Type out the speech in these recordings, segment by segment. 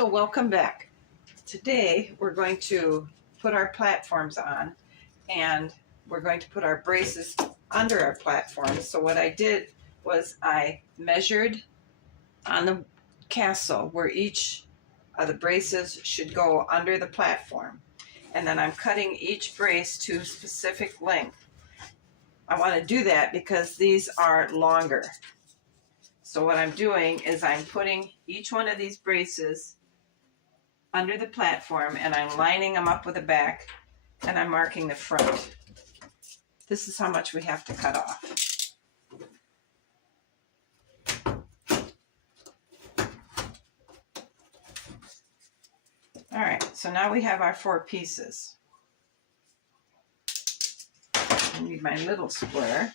So welcome back. Today we're going to put our platforms on and we're going to put our braces under our platforms. So what I did was I measured on the castle where each of the braces should go under the platform. And then I'm cutting each brace to a specific length. I want to do that because these are longer. So what I'm doing is I'm putting each one of these braces under the platform and I'm lining them up with the back and I'm marking the front. This is how much we have to cut off. All right, so now we have our 4 pieces. I need my little square.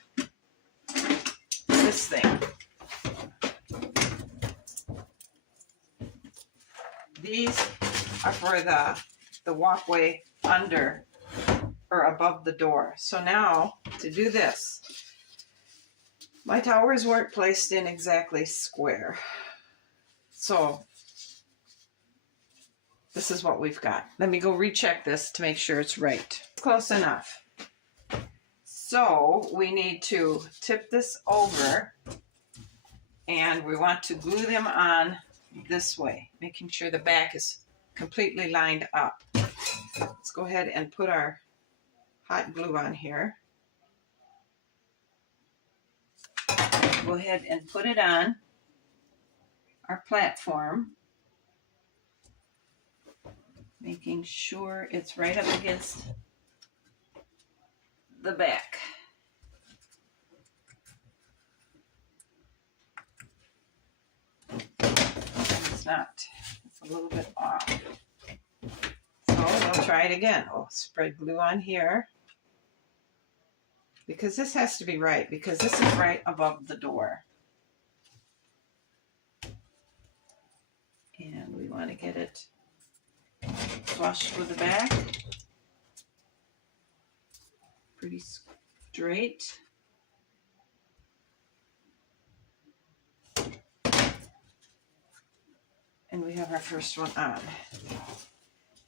This thing. These are for the walkway under or above the door. So now to do this, my towers weren't placed in exactly square. So this is what we've got. Let me go recheck this to make sure it's right. Close enough. So we need to tip this over and we want to glue them on this way, making sure the back is completely lined up. Let's go ahead and put our hot glue on here. Go ahead and put it on our platform, making sure it's right up against the back. It's not. It's a little bit off. So we'll try it again. We'll spread glue on here because this has to be right, because this is right above the door. And we want to get it flush with the back. Pretty straight. And we have our first one on.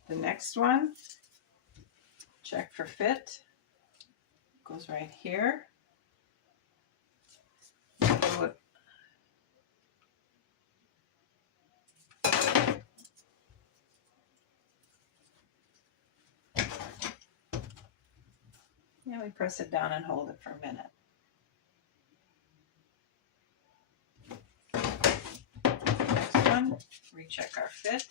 The next one, check for fit. Goes right here. Do it. Yeah, we press it down and hold it for a minute. Next one, recheck our fit.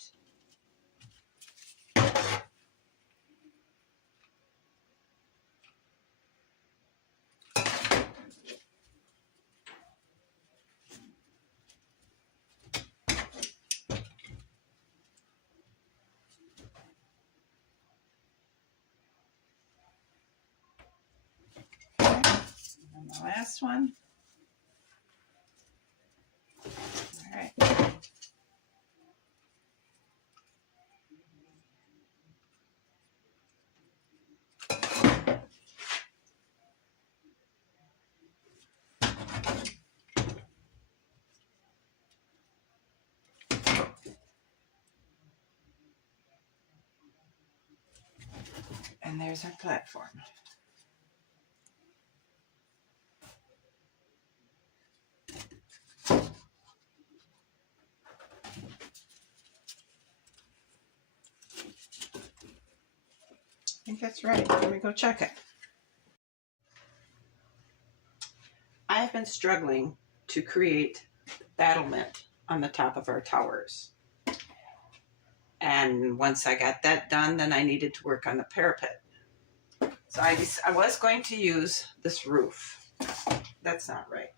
And the last one. All right. And there's our platform. I think that's right. Let me go check it. I have been struggling to create battlement on the top of our towers. And once I got that done, then I needed to work on the parapet. So I was going to use this roof. That's not right.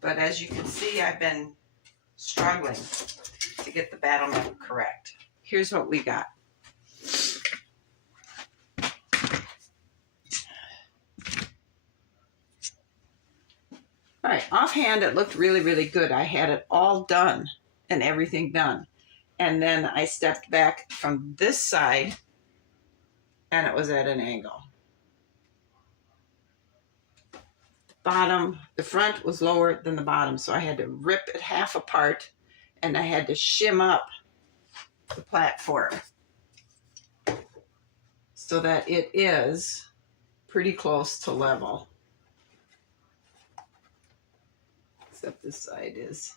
But as you can see, I've been struggling to get the battlement correct. Here's what we got. All right, offhand, it looked really, really good. I had it all done and everything done. And then I stepped back from this side and it was at an angle. The front was lower than the bottom, so I had to rip it half apart and I had to shim up the platform so that it is pretty close to level. Except this side is.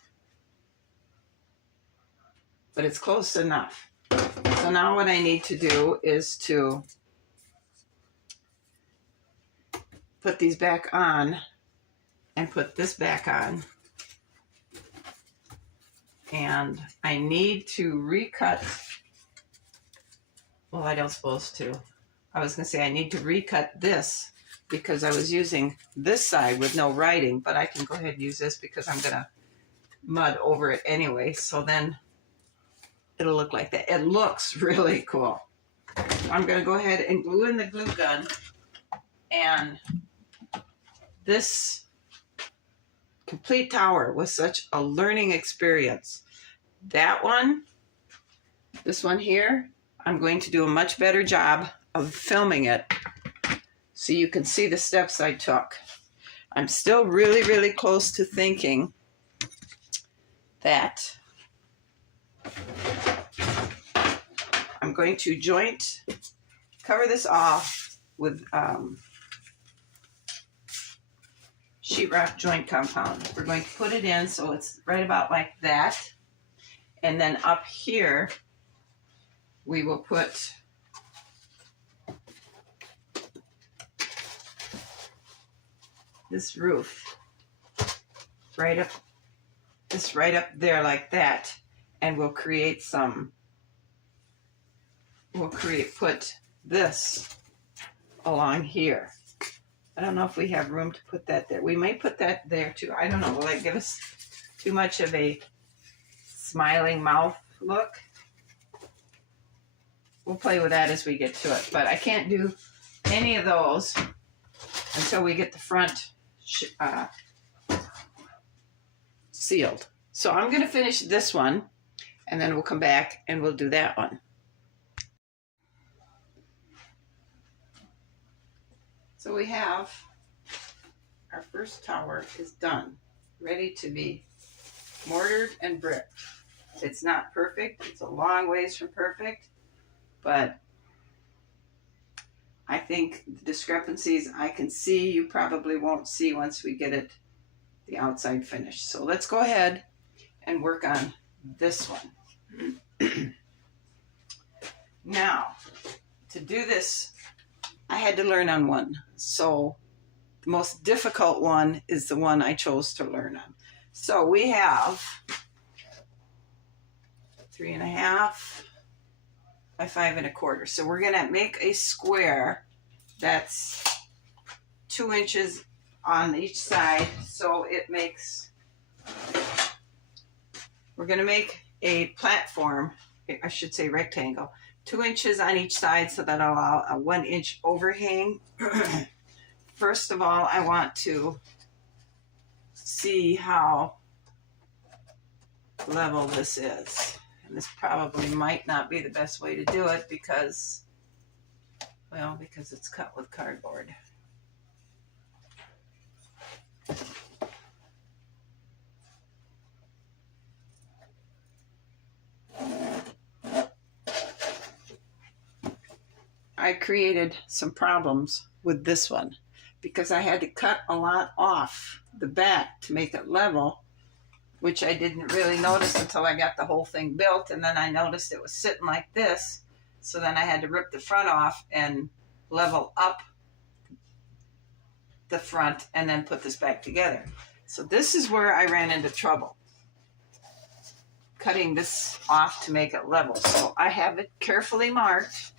But it's close enough. So now what I need to do is to put these back on and put this back on. And I need to recut. Well, I don't suppose to. I was going to say I need to recut this because I was using this side with no writing, but I can go ahead and use this because I'm going to mud over it anyway. So then it'll look like that. It looks really cool. I'm going to go ahead and glue in the glue gun. And this complete tower was such a learning experience. That one, this one here, I'm going to do a much better job of filming it so you can see the steps I took. I'm still really, really close to thinking that I'm going to cover this off with sheetrock joint compound. We're going to put it in so it's right about like that. And then up here, we will put this roof right up there like that. And we'll create put this along here. I don't know if we have room to put that there. We may put that there too. I don't know. Will that give us too much of a smiling mouth look? We'll play with that as we get to it. But I can't do any of those until we get the front sealed. So I'm going to finish this one, and then we'll come back and we'll do that one. So we have our first tower is done, ready to be mortared and bricked. It's not perfect. It's a long ways from perfect, but I think the discrepancies I can see, you probably won't see once we get the outside finished. So let's go ahead and work on this one. Now, to do this, I had to learn on one. So the most difficult one is the one I chose to learn on. So we have 3.5 by 5 1/4. So we're gonna make a square that's 2 inches on each side. So it makes, we're gonna make a platform, I should say rectangle, 2 inches on each side so that'll allow a 1 inch overhang. First of all, I want to see how level this is. And this probably might not be the best way to do it because, well, because it's cut with cardboard. I created some problems with this one because I had to cut a lot off the back to make it level, which I didn't really notice until I got the whole thing built. And then I noticed it was sitting like this. So then I had to rip the front off and level up the front and then put this back together. So this is where I ran into trouble, cutting this off to make it level. So I have it carefully marked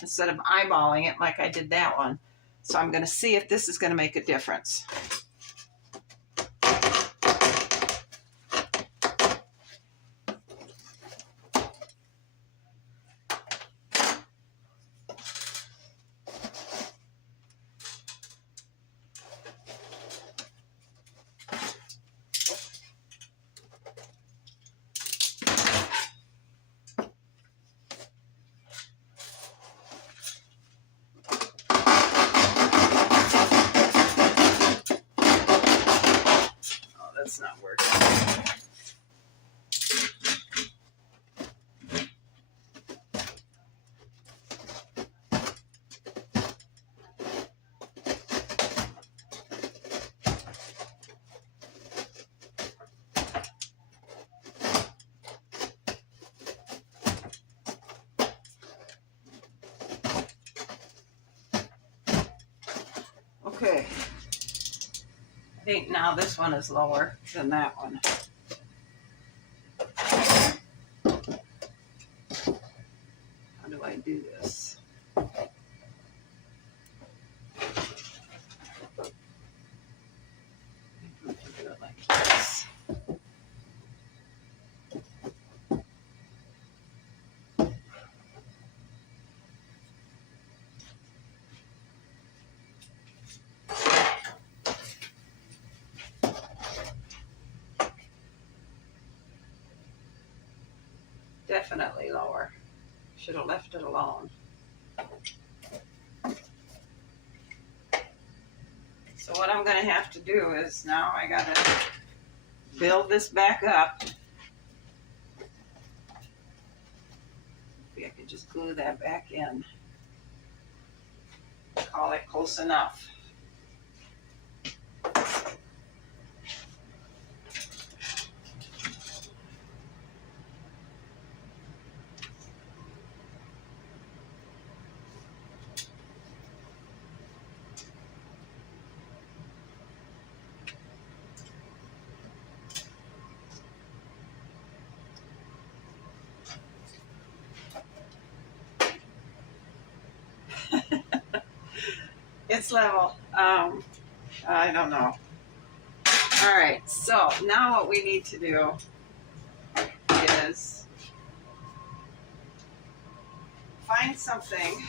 instead of eyeballing it like I did that one. So I'm going to see if this is going to make a difference. Okay. I think now this one is lower than that one. How do I do this? Do it like this. Definitely lower. Should have left it alone. So what I'm going to have to do is now I got to build this back up. Maybe I could just glue that back in. Call it close enough. It's level. I don't know. All right, so now what we need to do is find something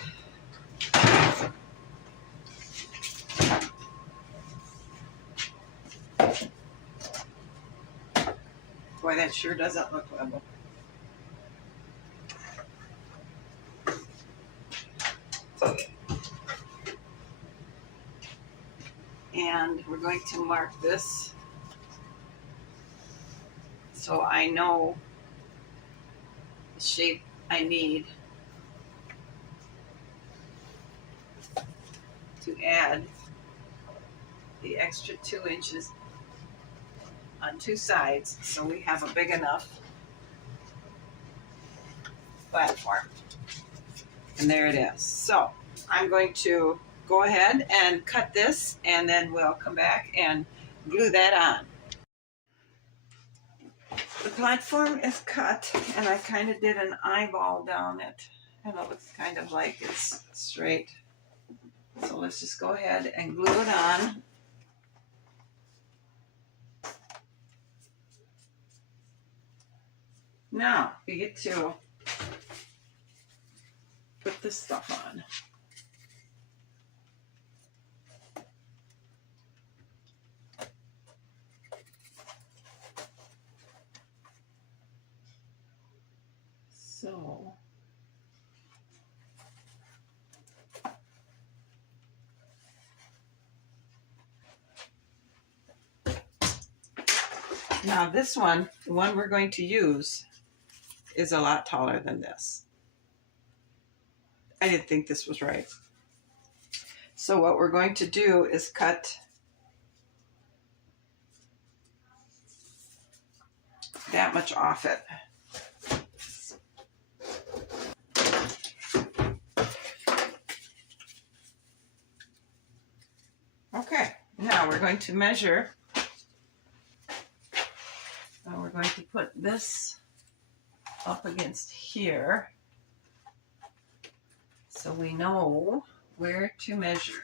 boy, that sure doesn't look level. And we're going to mark this so I know the shape I need to add the extra 2 inches on 2 sides so we have a big enough platform. And there it is. So I'm going to go ahead and cut this, and then we'll come back and glue that on. The platform is cut, and I kind of did an eyeball down it, and it looks kind of like it's straight. So let's just go ahead and glue it on. Now we get to put this stuff on. So now this one, the one we're going to use, is a lot taller than this. I didn't think this was right. So what we're going to do is cut that much off it. Okay, now we're going to measure. And we're going to put this up against here so we know where to measure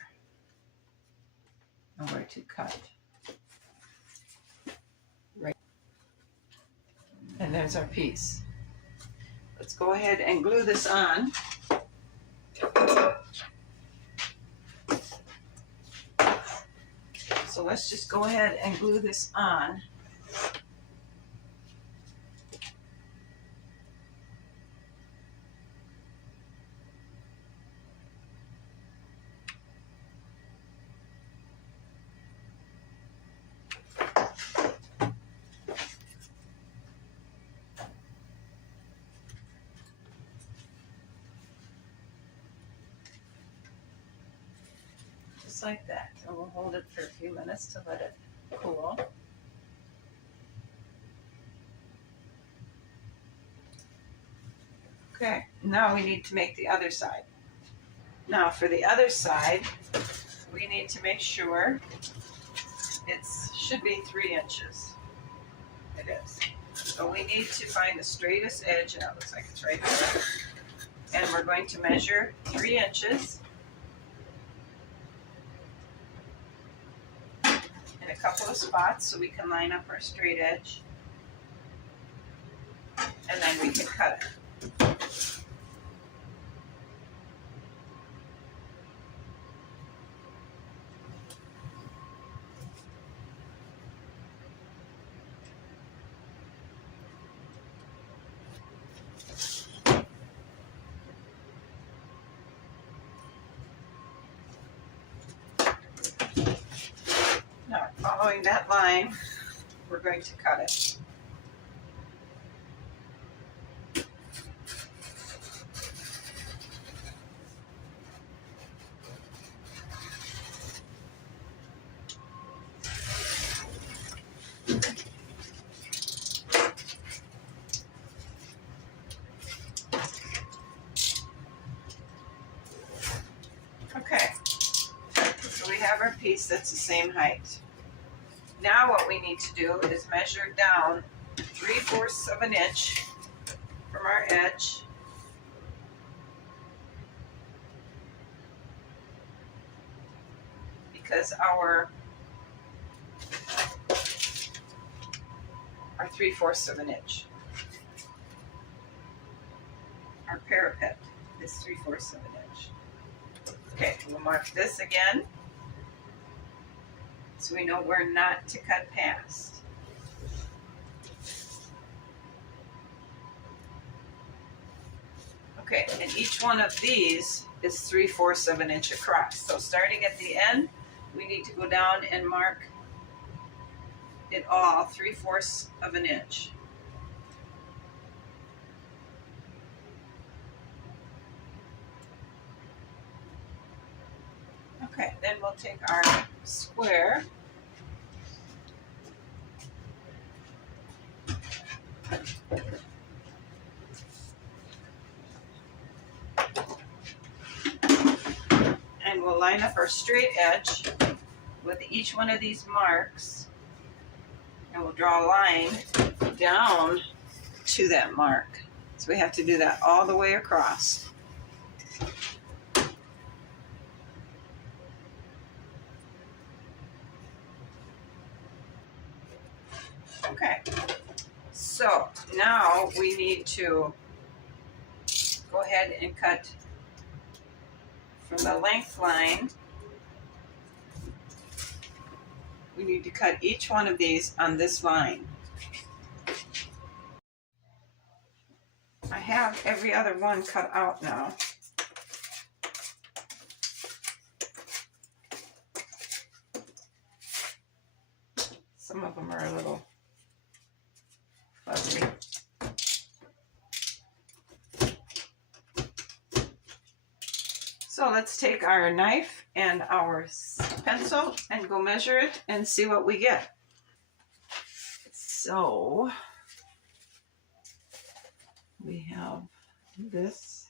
and where to cut. Right. And there's our piece. Let's go ahead and glue this on. So let's just go ahead and glue this on. Just like that. And we'll hold it for a few minutes to let it cool. Okay, now we need to make the other side. Now for the other side, we need to make sure it should be 3 inches. It is. So we need to find the straightest edge, and it looks like it's right there. And we're going to measure 3 inches in a couple of spots so we can line up our straight edge. And then we can cut it. Now, following that line, we're going to cut it. Okay, so we have our piece that's the same height. Now what we need to do is measure down 3/4 of an inch from our edge. Because our 3/4 of an inch. Our parapet is 3/4 of an inch. Okay, we'll mark this again so we know where not to cut past. Okay, and each one of these is 3/4 of an inch across. So starting at the end, we need to go down and mark it all 3/4 of an inch. Okay, then we'll take our square and we'll line up our straight edge with each one of these marks, and we'll draw a line down to that mark. So we have to do that all the way across. Okay, so now we need to go ahead and cut from the length line. We need to cut each one of these on this line. I have every other one cut out now. Some of them are a little fuzzy. So let's take our knife and our pencil and go measure it and see what we get. So we have this.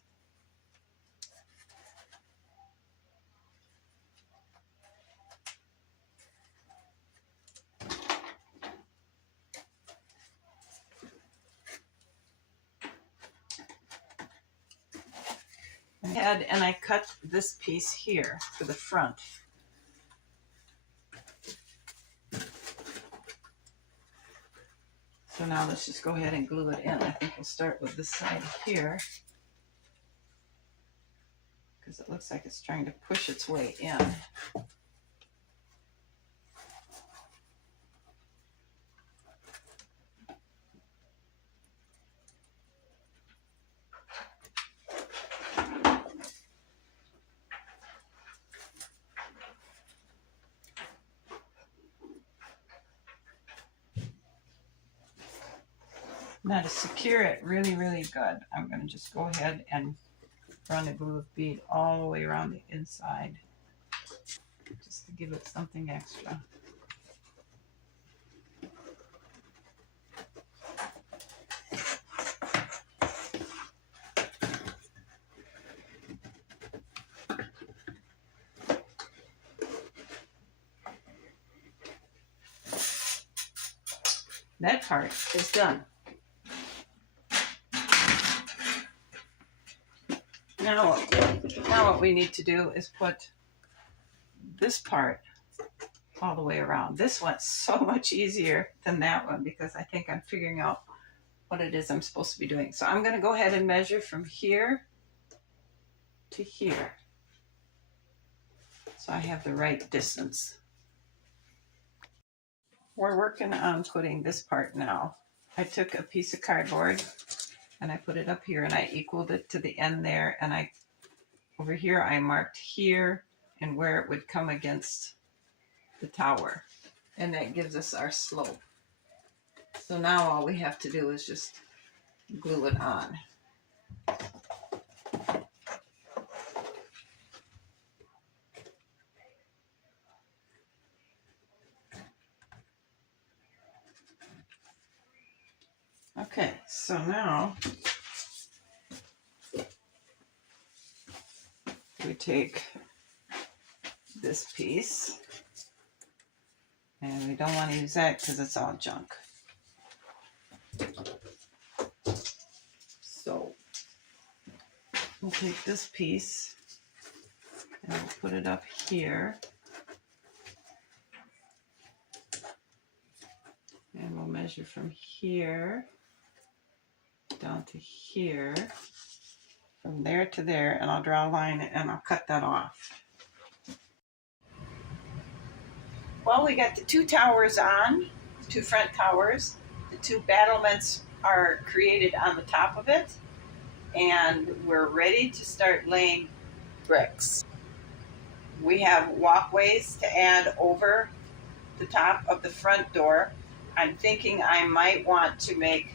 And I cut this piece here for the front. So now let's just go ahead and glue it in. I think we'll start with this side here because it looks like it's trying to push its way in. Now to secure it really, really good, I'm going to just go ahead and run a glue bead all the way around the inside, just to give it something extra. that part is done. Now what we need to do is put this part all the way around. This one's so much easier than that one because I think I'm figuring out what it is I'm supposed to be doing. So I'm going to go ahead and measure from here to here, so I have the right distance. We're working on putting this part now. I took a piece of cardboard and I put it up here and I equaled it to the end there, and over here I marked here and where it would come against the tower, and that gives us our slope. So now all we have to do is just glue it on. Okay, so now we take this piece, and we don't want to use that because it's all junk. So we'll take this piece and we'll put it up here, and we'll measure from here down to here, from there to there, and I'll draw a line and I'll cut that off. Well, we got the two towers on, two front towers. The two battlements are created on the top of it, and we're ready to start laying bricks. We have walkways to add over the top of the front door. I'm thinking I might want to make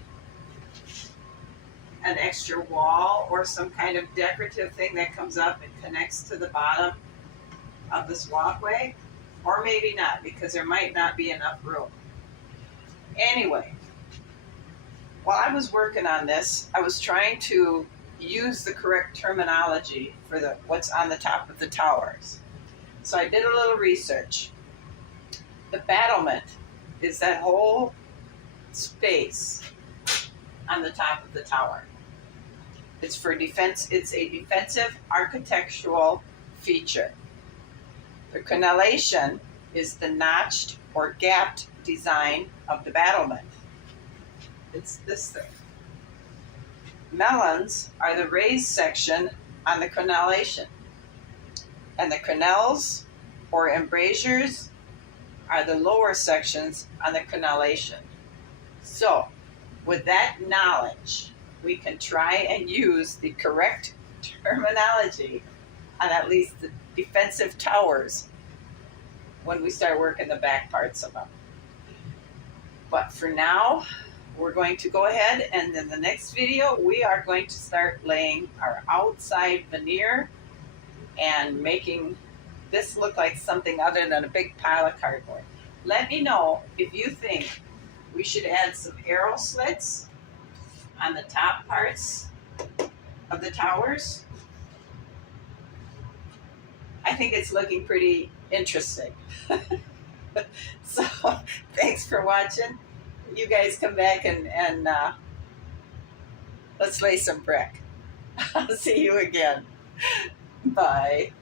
an extra wall or some kind of decorative thing that comes up and connects to the bottom of this walkway, or maybe not, because there might not be enough room. Anyway, while I was working on this, I was trying to use the correct terminology for what's on the top of the towers. So I did a little research. The battlement is that whole space on the top of the tower. It's for defense. It's a defensive architectural feature. The crenellation is the notched or gapped design of the battlement. It's this thing. Melons are the raised section on the crenellation, and the crenelles or embrasures are the lower sections on the crenellation. So, with that knowledge, we can try and use the correct terminology on at least the defensive towers when we start working the back parts of them. But for now, we're going to go ahead, and in the next video, we are going to start laying our outside veneer and making this look like something other than a big pile of cardboard. Let me know if you think we should add some arrow slits on the top parts of the towers. I think it's looking pretty interesting. So thanks for watching. You guys come back and let's lay some brick. I'll see you again. Bye.